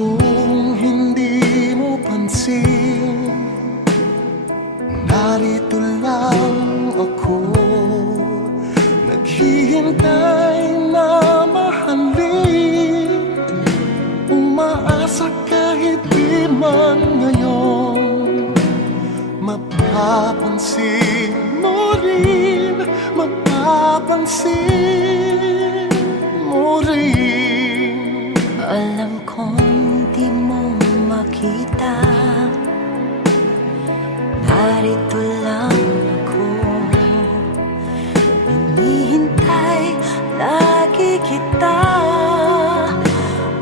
kung hindi mo pansin, narito lang ako, naghihintay na mahalin, umaasa kahit di man ngayon. Mapapansin mo rin, mapapansin mo rin. Alam kong di mo makita, narito lang ako, hinihintay lagi kita,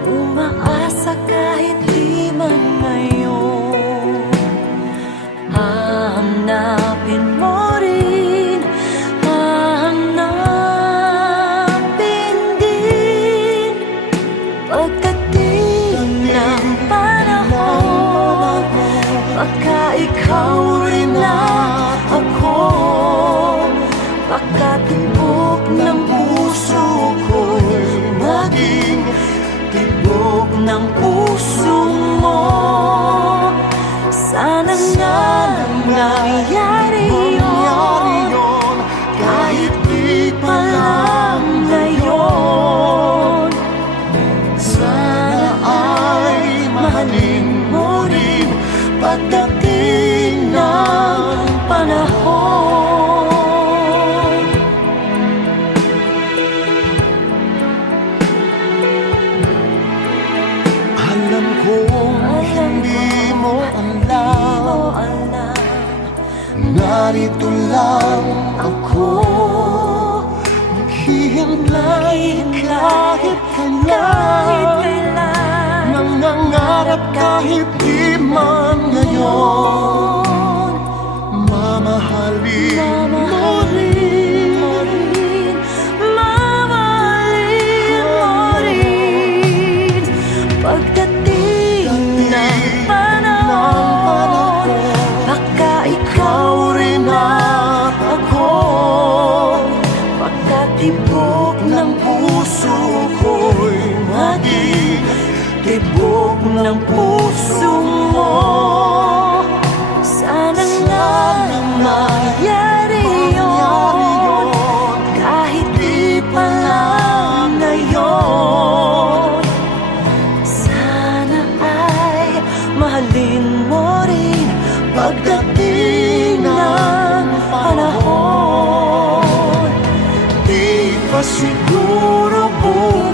umaasa kahit di man ngayon. Hahanapin mo rin, hahanapin din, pagdating ng panahon, baka ikaw rin at ako, baka tibok ng puso ko'y maging tibok ng puso mo. Sana nga nangyari yun, kahit di pa lang ngayon. Sana ay mahalin mo rin pagdating ng panahon. Alam kong hindi mo alam, narito lang ako, naghihintay kahit kailan, nangangarap kahit di man ngayon. Mamahalin mo rin, mamahalin mo rin, pagdating ng panahon, baka ikaw rin at ako, baka tibok ng puso ko'y maging tibok ng puso mo. Sana nga mangyari yun, kahit di pa lang ngayon. Sana ay mahalin mo rin pagdating ng panahon. di pa siguro buhay